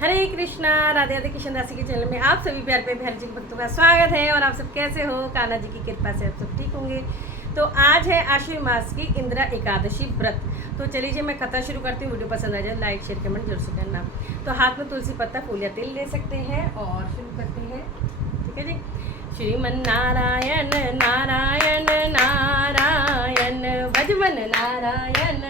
हरे कृष्णा। राधे राधे। कृष्ण दासी के चैनल में आप सभी प्यार पे हर जी भक्तों का स्वागत है। और आप सब कैसे हो? कान्हा जी की कृपा से आप सब ठीक होंगे। तो आज है आश्विन मास की इंदिरा एकादशी व्रत। तो चलिए मैं कथा शुरू करती हूँ। वीडियो पसंद आ जाए लाइक शेयर कमेंट जरूर से करना। तो हाथ में तुलसी पत्ता फूल या तेल ले सकते हैं और शुरू करते हैं। ठीक है जी। श्रीमन नारायण नारायण नारायण भजमन नारायण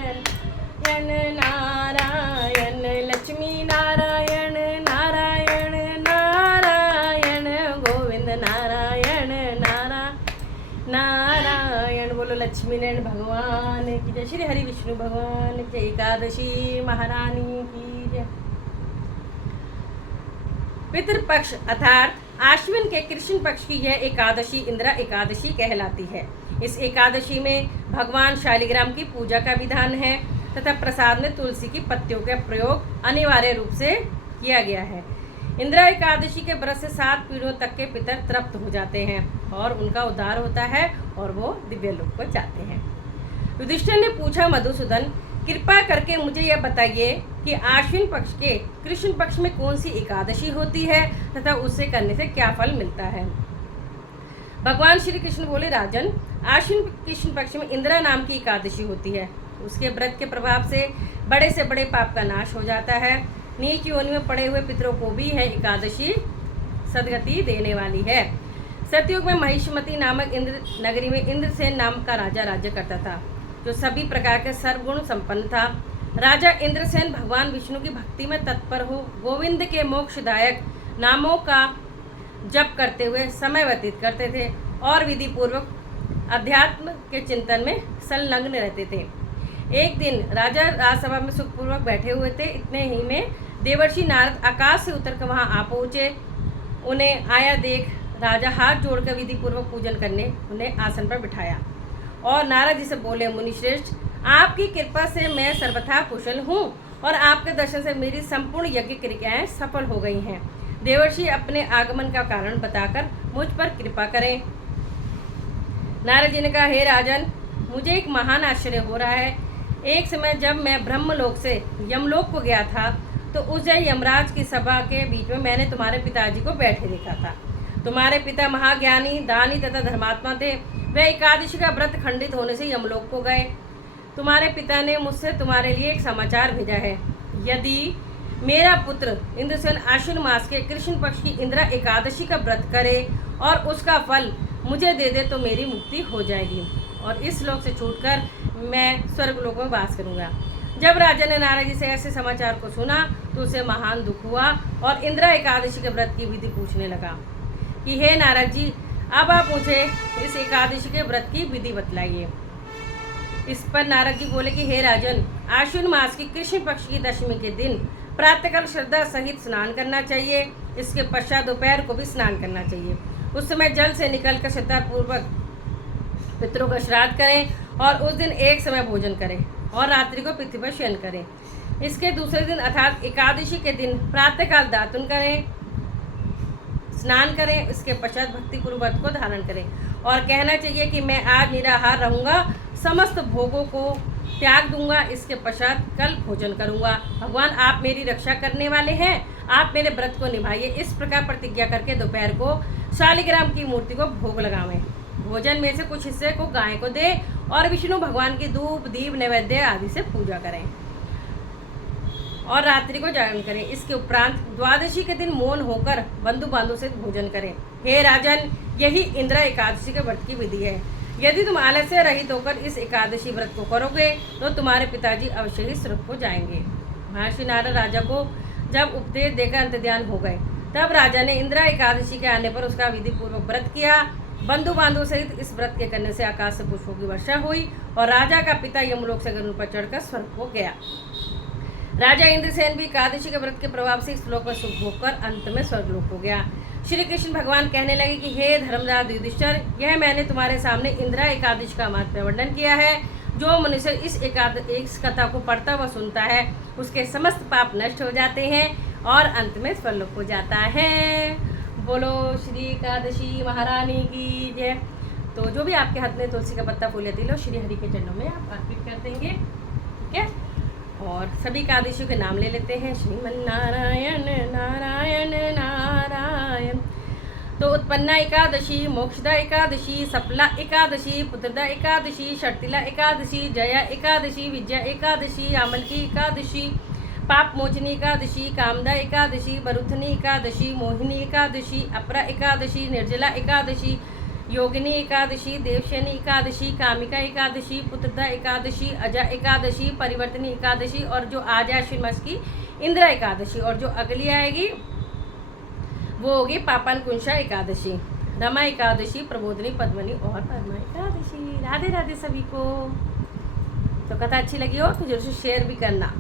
नारायण लक्ष्मी नारायण नारायण नारायण गोविंद नारायण नारायण। बोलो लक्ष्मी नारायण भगवान की जय। श्री हरि विष्णु भगवान की एकादशी महारानी की जय। पितृपक्ष अर्थात आश्विन के कृष्ण पक्ष की यह एकादशी इंदिरा एकादशी कहलाती है। इस एकादशी में भगवान शालिग्राम की पूजा का विधान है तथा प्रसाद में तुलसी की पत्तियों का प्रयोग अनिवार्य रूप से किया गया है। इंदिरा एकादशी के व्रत से 7 पीढ़ियों तक के पितर तृप्त हो जाते हैं और उनका उद्धार होता है और वो दिव्य लोक को जाते हैं। युधिष्ठिर ने पूछा, मधुसूदन कृपा करके मुझे यह बताइए कि आश्विन पक्ष के कृष्ण पक्ष में कौन सी एकादशी होती है तथा उससे करने से क्या फल मिलता है। भगवान श्री कृष्ण बोले, राजन आश्विन कृष्ण पक्ष में इंदिरा नाम की एकादशी होती है। उसके व्रत के प्रभाव से बड़े पाप का नाश हो जाता है। नीच योनि में पड़े हुए पितरों को भी यह एकादशी सदगति देने वाली है। सतयुग में महिष्मती नामक इंद्र नगरी में इंद्रसेन नाम का राजा राज्य करता था, जो सभी प्रकार के सर्वगुण संपन्न था। राजा इंद्रसेन भगवान विष्णु की भक्ति में तत्पर हो गोविंद के मोक्षदायक नामों का जप करते हुए समय व्यतीत करते थे और विधि पूर्वक अध्यात्म के चिंतन में संलग्न रहते थे। एक दिन राजा राजसभा में सुखपूर्वक बैठे हुए थे। इतने ही में देवर्षि नारद आकाश से उतरकर वहां आ पहुंचे। उन्हें आया देख राजा हाथ जोड़कर विधि पूर्वक पूजन करने उन्हें आसन पर बिठाया और नारद जी से बोले, मुनिश्रेष्ठ आपकी कृपा से मैं सर्वथा कुशल हूँ और आपके दर्शन से मेरी संपूर्ण यज्ञ क्रियाएं सफल हो गई हैं। देवर्षि अपने आगमन का कारण बताकर मुझ पर कृपा करें। नारद जी ने कहा, हे राजन मुझे एक महान आश्चर्य हो रहा है। एक समय जब मैं ब्रह्मलोक से यमलोक को गया था तो उस जय यमराज की सभा के बीच में मैंने तुम्हारे पिताजी को बैठे देखा था। तुम्हारे पिता महाज्ञानी दानी तथा धर्मात्मा थे। वे एकादशी का व्रत खंडित होने से यमलोक को गए। तुम्हारे पिता ने मुझसे तुम्हारे लिए एक समाचार भेजा है। यदि मेरा पुत्र इंद्रसेन आश्विन मास के कृष्ण पक्ष की इंदिरा एकादशी का व्रत करे और उसका फल मुझे दे दे तो मेरी मुक्ति हो जाएगी और इस लोक से छूटकर मैं स्वर्ग लोक में वास करूंगा। जब राजा ने नारद जी से ऐसे समाचार को सुना तो उसे महान दुख हुआ और इंदिरा एकादशी के व्रत की विधि पूछने लगा कि हे नारद जी, अब आप मुझे इस एकादशी के व्रत की विधि बतलाइए। इस पर नारद जी बोले कि हे राजन, आश्विन मास की कृष्ण पक्ष की दशमी के दिन प्रातःकाल श्रद्धा सहित स्नान करना चाहिए। इसके पश्चात दोपहर को भी स्नान करना चाहिए। उस समय जल से निकलकर श्रद्धापूर्वक पितरों का श्राद्ध करें और उस दिन एक समय भोजन करें और रात्रि को पृथ्वी पर शयन करें। इसके दूसरे दिन अर्थात एकादशी के दिन प्रातःकाल दातुन करें, स्नान करें। इसके पश्चात भक्तिपूर्वक व्रत को धारण करें और कहना चाहिए कि मैं आज निराहार रहूँगा, समस्त भोगों को त्याग दूंगा। इसके पश्चात कल भोजन करूंगा। भगवान आप मेरी रक्षा करने वाले हैं, आप मेरे व्रत को निभाइए। इस प्रकार प्रतिज्ञा करके दोपहर को शालिग्राम की मूर्ति को भोग लगावें। भोजन में से कुछ हिस्से को गाय को दे और विष्णु भगवान की धूप दीप नैवेद्य आदि से पूजा करें और रात्रि को जागरण करें। इसके उपरांत द्वादशी के दिन मौन होकर बंधु बांधव से भोजन करें। हे राजन, यही इंदिरा एकादशी के व्रत की विधि है। यदि तुम आलस्य रहित होकर इस एकादशी व्रत को करोगे तो तुम्हारे पिताजी अवश्य ही स्वर्ग को जाएंगे। महर्षि नारद राजा को जब उपदेश देकर अंतर्ध्यान हो गए तब राजा ने इंदिरा एकादशी के आने पर उसका विधि पूर्वक व्रत किया। बंधु बांधव सहित इस व्रत के करने से आकाश से पुष्पों की वर्षा हुई और राजा का पिता यमलोक से गरुड़ पर चढ़कर स्वर्ग को गया। राजा इंद्रसेन भी एकादशी के व्रत के प्रभाव से इस लोक में सुख भोग कर अंत में स्वर्गलोक हो गया। श्री कृष्ण भगवान कहने लगे कि हे धर्मराज युधिष्ठिर, यह मैंने तुम्हारे सामने इंदिरा एकादशी का महत्व वर्णन किया है। जो मनुष्य इस कथा को पढ़ता व सुनता है उसके समस्त पाप नष्ट हो जाते हैं और अंत में स्वर्गलोक हो जाता है। बोलो श्री एकादशी महारानी की जय। तो जो भी आपके हाथ में तुलसी का पत्ता फूल या तिल हो, श्री हरि के चरणों में आप अर्पित कर देंगे। ठीक है। और सभी एकादशियों के नाम ले लेते हैं। श्रीमन नारायण तो उत्पन्ना एकादशी, मोक्षदा एकादशी, सफला एकादशी, पुत्रदा एकादशी, शर्तिला एकादशी, जया एकादशी, विजया एकादशी, आमलकी एकादशी, पाप मोचनी एकादशी, कामदा एकादशी, बरुथनी एकादशी, मोहिनी एकादशी, अपरा एकादशी, निर्जला एकादशी, योगिनी एकादशी, देवशयनी एकादशी, कामिका एकादशी, पुत्रदा एकादशी, अजा एकादशी, परिवर्तनी एकादशी और जो आज है आश्विन मास की इंदिरा एकादशी, और जो अगली आएगी वो होगी पापन कुंशा एकादशी, रमा एकादशी, प्रबोधनी, पद्मनी और परमा एकादशी। राधे राधे सभी को। तो कथा अच्छी लगी हो तो जरूर से शेयर भी करना।